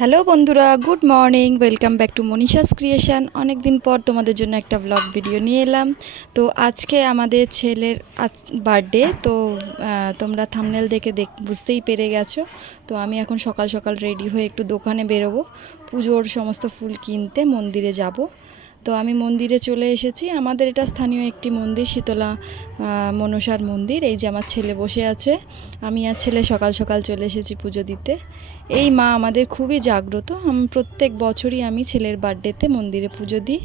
Hello বন্ধুরা, good morning. Welcome back to Manisha's creation. অনেক দিন পর তোমাদের জন্য একটা ব্লগ ভিডিও নিয়ে এলাম। তো আজকে আমাদের ছেলের বার্থডে। তো তোমরা থাম্বনেল দেখে বুঝতেই পেরে গেছো। তো আমি এখন সকাল সকাল রেডি হয়ে একটু দোকানে বেরোবো, পুজোর সমস্ত ফুল কিনতে মন্দিরে যাব। তো আমি মন্দিরে চলে এসেছি। আমাদের এটা স্থানীয় একটি মন্দির, শীতলা মনসার মন্দির। এই যে আমার ছেলে বসে আছে, আমি আর ছেলে সকাল সকাল চলে এসেছি পুজো দিতে। এই মা আমাদের খুবই জাগ্রত। প্রত্যেক বছরই আমি ছেলের বার্থডেতে মন্দিরে পুজো দিই।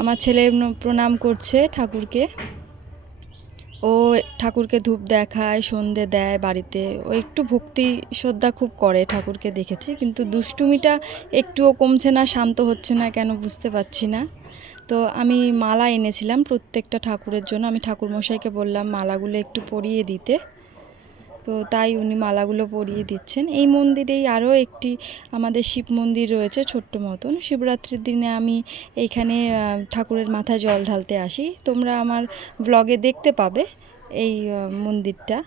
আমার ছেলে প্রণাম করছে ঠাকুরকে। ও ঠাকুরকে ধূপ দেখায়, সন্ধে দেয় বাড়িতে। ও একটু ভক্তি শ্রদ্ধা খুব করে, ঠাকুরকে দেখেছি। কিন্তু দুষ্টুমিটা একটুও কমছে না, শান্ত হচ্ছে না কেন বুঝতে পারছি না। তো আমি মালা এনেছিলাম প্রত্যেকটা ঠাকুরের জন্য। আমি ঠাকুরমশাইকে বললাম মালাগুলো একটু পরিয়ে দিতে। তো তাই উনি মালাগুলো পরিয়ে দিচ্ছেন। এই মন্দিরেই আরও একটি আমাদের শিব মন্দির রয়েছে, ছোট্ট মতন। শিবরাত্রির দিনে আমি এইখানে ঠাকুরের মাথায় জল ঢালতে আসি। তোমরা আমার ব্লগে দেখতে পাবে এই মন্দিরটা।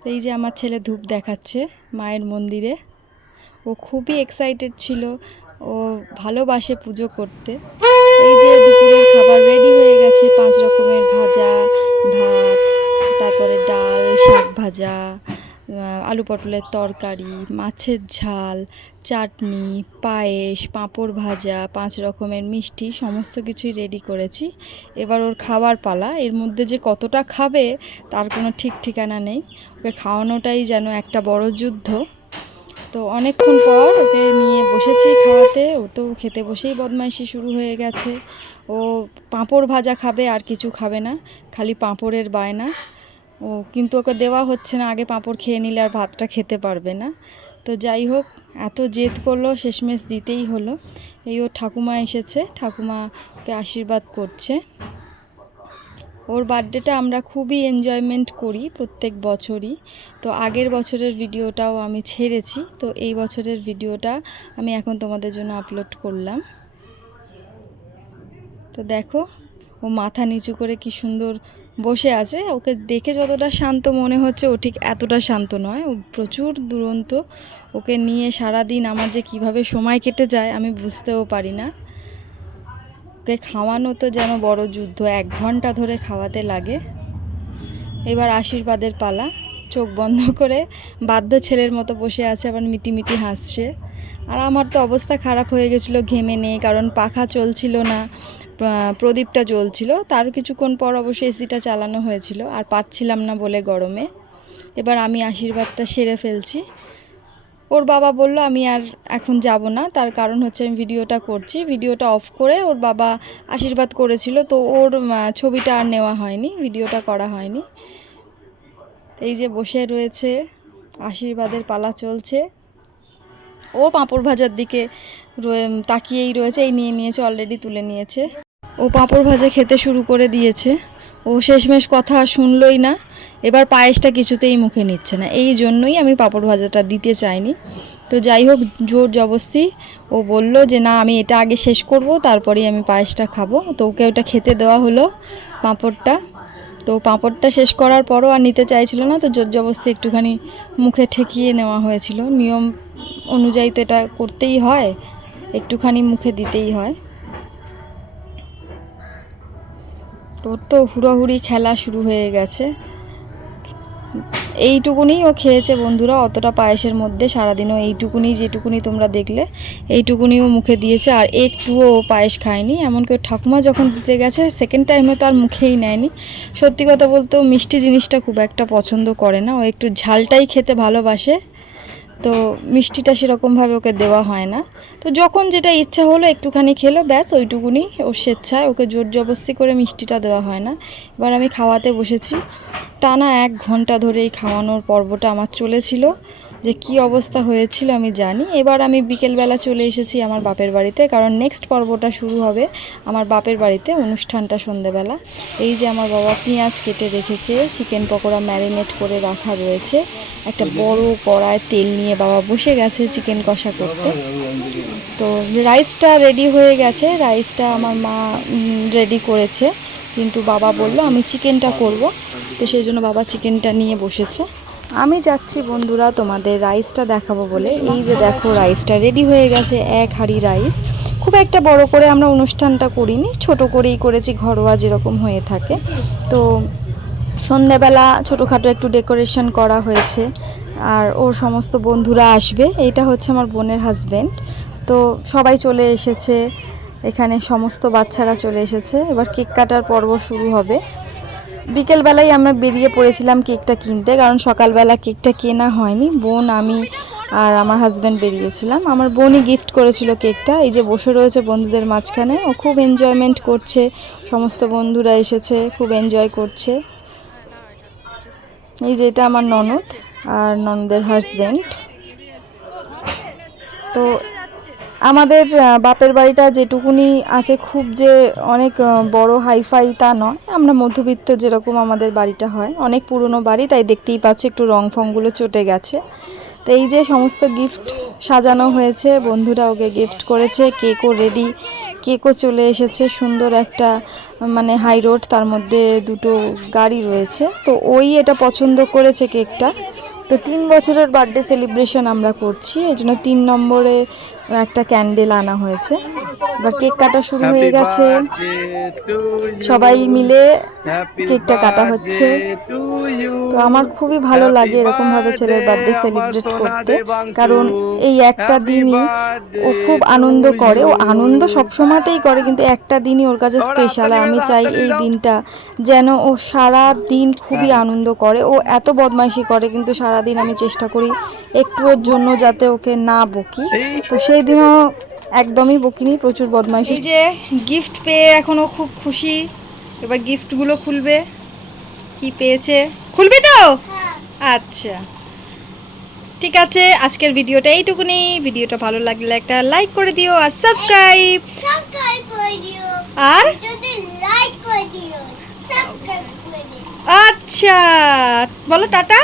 তো এই যে আমার ছেলে ধূপ দেখাচ্ছে মায়ের মন্দিরে। ও খুবই এক্সাইটেড ছিল, ও ভালোবাসে পুজো করতে। এই যে দুপুরের খাবার রেডি হয়ে গেছে, 5 রকমের ভাজা, ভাত, তারপরে ডাল, শাক ভাজা, আলু পটলের তরকারি, মাছের ঝাল, চাটনি, পায়েস, পাঁপড় ভাজা, 5 রকমের মিষ্টি, সমস্ত কিছুই রেডি করেছি। এবার ওর খাবার পালা। এর মধ্যে যে কতটা খাবে তার কোনো ঠিক ঠিকানা নেই। ওকে খাওয়ানোটাই যেন একটা বড় যুদ্ধ। তো অনেকক্ষণ পর ওকে নিয়ে বসেছি খাওয়াতে। ও তো খেতে বসেই বদমাইশি শুরু হয়ে গেছে। ও পাঁপড় ভাজা খাবে, আর কিছু খাবে না, খালি পাঁপড়ের বায়না। ও কিন্তু ওকে দেওয়া হচ্ছে না, আগে পাঁপড় খেয়ে নিলে আর ভাতটা খেতে পারবে না। তো যাই হোক, এত জেদ করলো, শেষমেশ দিতেই হলো। এই ওর ঠাকুমা এসেছে, ঠাকুমাকে আশীর্বাদ করছে। ওর বার্থডেটা আমরা খুবই এনজয়মেন্ট করি প্রত্যেক বছরই। তো আগের বছরের ভিডিওটাও আমি ছেড়েছি, তো এই বছরের ভিডিওটা আমি এখন তোমাদের জন্য আপলোড করলাম। তো দেখো, ও মাথা নিচু করে কি সুন্দর বসে আছে। ওকে দেখে যতটা শান্ত মনে হচ্ছে, ও ঠিক এতটা শান্ত নয়, ও প্রচুর দুরন্ত। ওকে নিয়ে সারা দিন আমার যে কিভাবে সময় কেটে যায় আমি বুঝতেও পারি না। ওকে খাওয়ানো তো যেন বড় যুদ্ধ, 1 ঘন্টা ধরে খাওয়াতে লাগে। এবার আশীর্বাদের পালা। চোখ বন্ধ করে বাধ্য ছেলের মতো বসে আছে, আবার মিটিমিটি হাসছে। আর আমার তো অবস্থা খারাপ হয়ে গেছিলো ঘেমে নিয়ে, কারণ পাখা চলছিল না, প্রদীপটা জ্বলছিল। তার কিছুক্ষণ পর অবশ্যই এসিটা চালানো হয়েছিল, আর পাচ্ছিলাম না বলে গরমে। এবার আমি আশীর্বাদটা সেরে ফেলছি। ওর বাবা বলল আমি আর এখন যাব না, তার কারণ হচ্ছে আমি ভিডিওটা করছি। ভিডিওটা অফ করে ওর বাবা আশীর্বাদ করেছিল, তো ওর ছবিটা আর নেওয়া হয়নি, ভিডিওটা করা হয়নি। এই যে বসে রয়েছে, আশীর্বাদের পালা চলছে। ও পাঁপড় ভাজার দিকে তাকিয়েই রয়েছে। এই নিয়ে নিয়েছে, অলরেডি তুলে নিয়েছে। ও পাঁপড় ভাজা খেতে শুরু করে দিয়েছে। ও শেষমেশ কথা শুনলই না। এবার পায়েসটা কিছুতেই মুখে নিচ্ছে না, এই জন্যই আমি পাঁপড় ভাজাটা দিতে চাইনি। তো যাই হোক, জোর জবস্তি ও বলল যে না, আমি এটা আগে শেষ করব, তারপরেই আমি পায়েসটা খাবো। তো ওকে ওটা খেতে দেওয়া হলো, পাঁপড়টা। তো পাঁপড়টা শেষ করার পরও আর নিতে চাইছিল না, তো জোর জবস্তি একটুখানি মুখে ঠেকিয়ে নেওয়া হয়েছিল। নিয়ম অনুযায়ী তো এটা করতেই হয়, একটুখানি মুখে দিতেই হয়। ওর তো হুড়োহুড়ি খেলা শুরু হয়ে গেছে। এইটুকুনি ও খেয়েছে বন্ধুরা, অতটা পায়েসের মধ্যে। সারাদিনও এইটুকুনি, যেটুকুনি তোমরা দেখলে এইটুকুনিও মুখে দিয়েছে, আর একটুও ও পায়েস খায়নি। এমনকি ওর ঠাকুমা যখন দিতে গেছে সেকেন্ড টাইমে তো আর মুখেই নেয়নি। সত্যি কথা বলতে ও মিষ্টি জিনিসটা খুব একটা পছন্দ করে না, ও একটু ঝালটাই খেতে ভালোবাসে। তো মিষ্টিটা সেরকমভাবে ওকে দেওয়া হয় না। তো যখন যেটা ইচ্ছা হলো একটুখানি খেলো, ব্যাস ওইটুকুনি ওর স্বেচ্ছায়। ওকে জোর জবস্তি করে মিষ্টিটা দেওয়া হয় না। এবার আমি খাওয়াতে বসেছি। টানা 1 ঘন্টা ধরে এই খাওয়ানোর পর্বটা আমার চলেছিল। যে কি অবস্থা হয়েছিল আমি জানি। এবার আমি বিকেলবেলা চলে এসেছি আমার বাপের বাড়িতে, কারণ নেক্সট পর্বটা শুরু হবে আমার বাপের বাড়িতে, অনুষ্ঠানটা সন্ধেবেলা। এই যে আমার বাবা পেঁয়াজ কেটে রেখেছে, চিকেন পকোড়া ম্যারিনেট করে রাখা রয়েছে। একটা বড় কড়ায় তেল নিয়ে বাবা বসে গেছে চিকেন কষা করতে। তো রাইসটা রেডি হয়ে গেছে, রাইসটা আমার মা রেডি করেছে, কিন্তু বাবা বলল আমি চিকেনটা করব। তো সেই জন্য বাবা চিকেনটা নিয়ে বসেছে। আমি যাচ্ছি বন্ধুরা তোমাদের রাইসটা দেখাবো বলে। এই যে দেখো রাইসটা রেডি হয়ে গেছে, 1 হাঁড়ি রাইস। খুব একটা বড় করে আমরা অনুষ্ঠানটা করিনি, ছোট করেই করেছি, ঘরোয়া যেরকম হয়ে থাকে। তো সন্ধ্যাবেলা ছোটোখাটো একটু ডেকোরেশন করা হয়েছে, আর ওর সমস্ত বন্ধুরা আসবে। এইটা হচ্ছে আমার বোনের হাজব্যান্ড। তো সবাই চলে এসেছে, এখানে সমস্ত বাচ্চারা চলে এসেছে। এবার কেক কাটার পর্ব শুরু হবে। বিকেলবেলায় আমরা বেরিয়ে পড়েছিলাম কেকটা কিনতে, কারণ সকালবেলা কেকটা কেনা হয়নি। বোন, আমি আর আমার হাজব্যান্ড বেরিয়েছিলাম। আমার বোনই গিফট করেছিল কেকটা। এই যে বসে রয়েছে বন্ধুদের মাঝখানে, ও খুব এনজয়মেন্ট করছে। সমস্ত বন্ধুরা এসেছে, খুব এনজয় করছে। এই যে এটা আমার ননদ আর ননদের হাজব্যান্ড। তো আমাদের বাপের বাড়িটা যেটুকুনি আছে, খুব যে অনেক বড় হাইফাই তা নয়। আমরা মধ্যবিত্ত যেরকম আমাদের বাড়িটা হয়, অনেক পুরনো বাড়ি, তাই দেখতেই পাচ্ছ একটু রং ফংগুলো চটে গেছে। তো এই যে সমস্ত গিফট সাজানো হয়েছে, বন্ধুরা ওকে গিফট করেছে। কেকও রেডি, কেকও চলে এসেছে। সুন্দর একটা মানে হাই রোড, তার মধ্যে দুটো গাড়ি রয়েছে। তো ওই এটা পছন্দ করেছে কেকটা। তো 3 বছরের বার্থডে সেলিব্রেশন আমরা করছি, এই জন্য 3 নম্বরে একটা ক্যান্ডেল আনা হয়েছে। এবার কেক কাটা শুরু হয়ে গেছে, সবাই মিলে কেকটা কাটা হচ্ছে। তো আমার খুবই ভালো লাগে এরকমভাবে ছেলের বার্থডে সেলিব্রেট করতে, কারণ এই একটা দিনই ও খুব আনন্দ করে। ও আনন্দ সবসময়তেই করে, কিন্তু একটা দিনই ওর কাছে স্পেশাল। আর আমি চাই এই দিনটা যেন ও সারা দিন খুবই আনন্দ করে। ও এত বদমাইশি করে, কিন্তু সারা দিন আমি চেষ্টা করি একটু ওর জন্য যাতে ওকে না বকি। তো সেই দিনও একদমই বকিনি, প্রচুর বদমাইশি। এই যে গিফট পেয়ে এখনও খুব খুশি। এবার গিফটগুলো খুলবে। কি পেয়েছে খুলবি তো? আচ্ছা ঠিক আছে, আজকের ভিডিওটা এইটুকুনি। ভিডিওটা ভালো লাগলে একটা লাইক করে দিও, আর সাবস্ক্রাইব করে দিও, আর যদি লাইক করে দিও, সাবস্ক্রাইব করে দিও। আচ্ছা বলো টাটা।